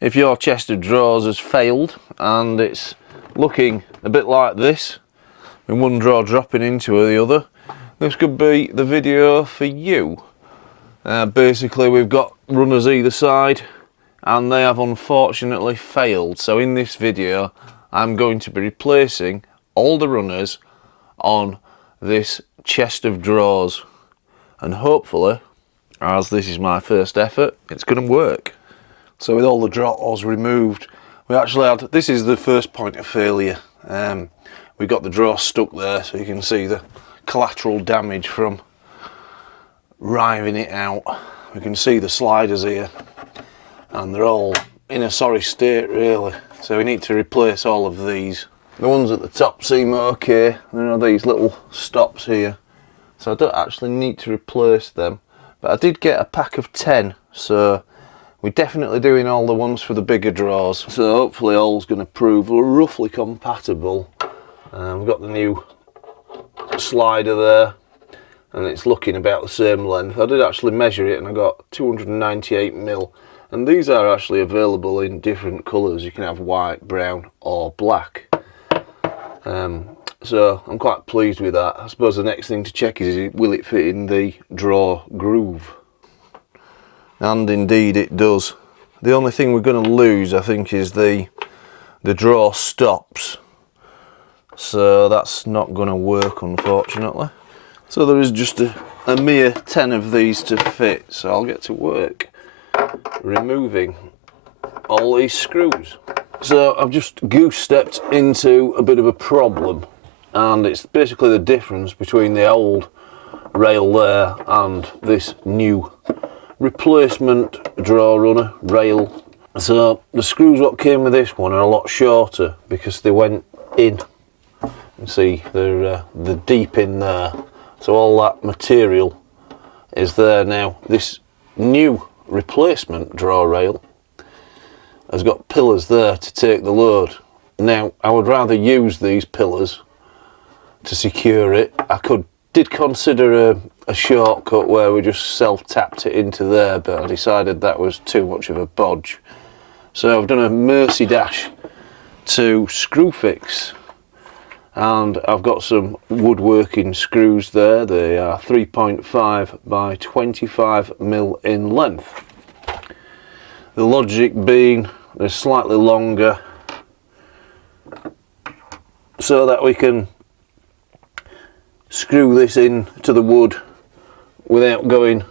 If your chest of drawers has failed and it's looking a bit like this, with one drawer dropping into the other, this could be the video for you. Basically we've got runners either side and they have unfortunately failed. So in this video I'm going to be replacing all the runners on this chest of drawers, and hopefully, as this is my first effort, it's going to work. So with all the drawers removed, we actually had, this is the first point of failure. We got the drawer stuck there, so you can see the collateral damage from riving it out. We can see the sliders here, and they're all in a sorry state really. So we need to replace all of these. The ones at the top seem okay. There are these little stops here, so I don't actually need to replace them. But I did get a pack of 10, so we're definitely doing all the ones for the bigger drawers. So hopefully all's going to prove roughly compatible. We've got the new slider there, and it's looking about the same length. I did actually measure it and I got 298mm, and these are actually available in different colours. You can have white, brown or black. So I'm quite pleased with that. I suppose the next thing to check is, will it fit in the drawer groove? And indeed it does. The only thing we're going to lose, I think, is the drawer stops. So that's not going to work, unfortunately. So there is just a mere 10 of these to fit, so I'll get to work removing all these screws. So I've just goose-stepped into a bit of a problem, and it's basically the difference between the old rail there and this new replacement drawer runner rail. So the screws what came with this one are a lot shorter because they went in. You see they're deep in there, so all that material is there now. This new replacement drawer rail has got pillars there to take the load. Now I would rather use these pillars to secure it. I did consider a shortcut where we just self-tapped it into there, but I decided that was too much of a bodge. So I've done a mercy dash to Screwfix, and I've got some woodworking screws there. They are 3.5 by 25mm in length. The logic being they're slightly longer so that we can screw this in to the wood without going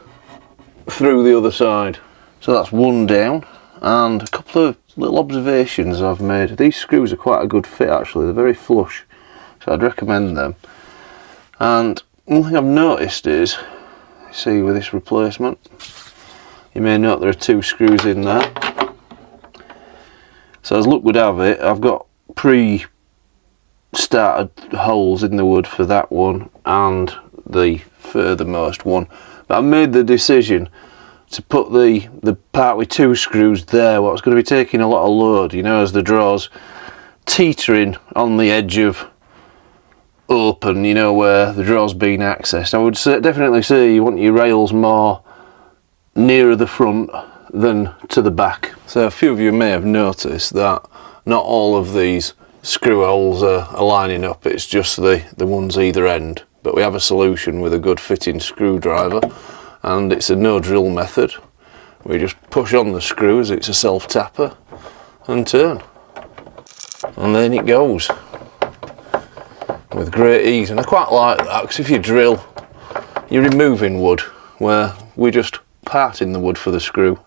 through the other side. So that's one down, and a couple of little observations I've made. These screws are quite a good fit actually, they're very flush, so I'd recommend them. And one thing I've noticed is, see with this replacement, you may note there are 2 screws in there. So as luck would have it, I've got pre-started holes in the wood for that one and the furthermost one. But I made the decision to put the part with 2 screws there, what's going to be taking a lot of load, you know, as the drawers teetering on the edge of open, you know, where the drawer's being accessed. I would definitely say you want your rails more nearer the front than to the back. So a few of you may have noticed that not all of these screw holes are lining up, it's just the ones either end. But we have a solution with a good fitting screwdriver, and it's a no drill method. We just push on the screws, it's a self tapper, and turn. And then it goes with great ease. And I quite like that, because if you drill, you're removing wood, where we just parting the wood for the screw.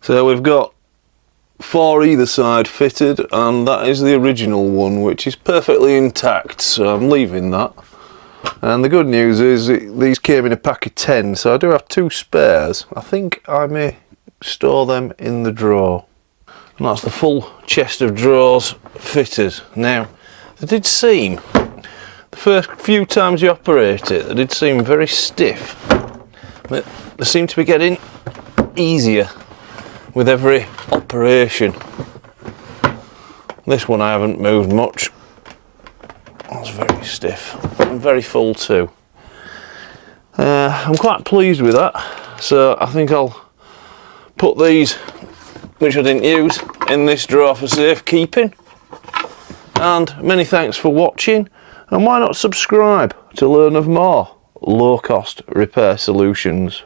So we've got 4 either side fitted, and that is the original one, which is perfectly intact, so I'm leaving that. And the good news is these came in a pack of 10, so I do have 2 spares. I think I may store them in the drawer. And that's the full chest of drawers fitted. Now, they did seem, the first few times you operate it, they did seem very stiff. But they seem to be getting easier with every operation. This one I haven't moved much. That's very stiff and very full too. I'm quite pleased with that, so I think I'll put these which I didn't use, in this drawer for safekeeping. And many thanks for watching, and why not subscribe to learn of more low-cost repair solutions.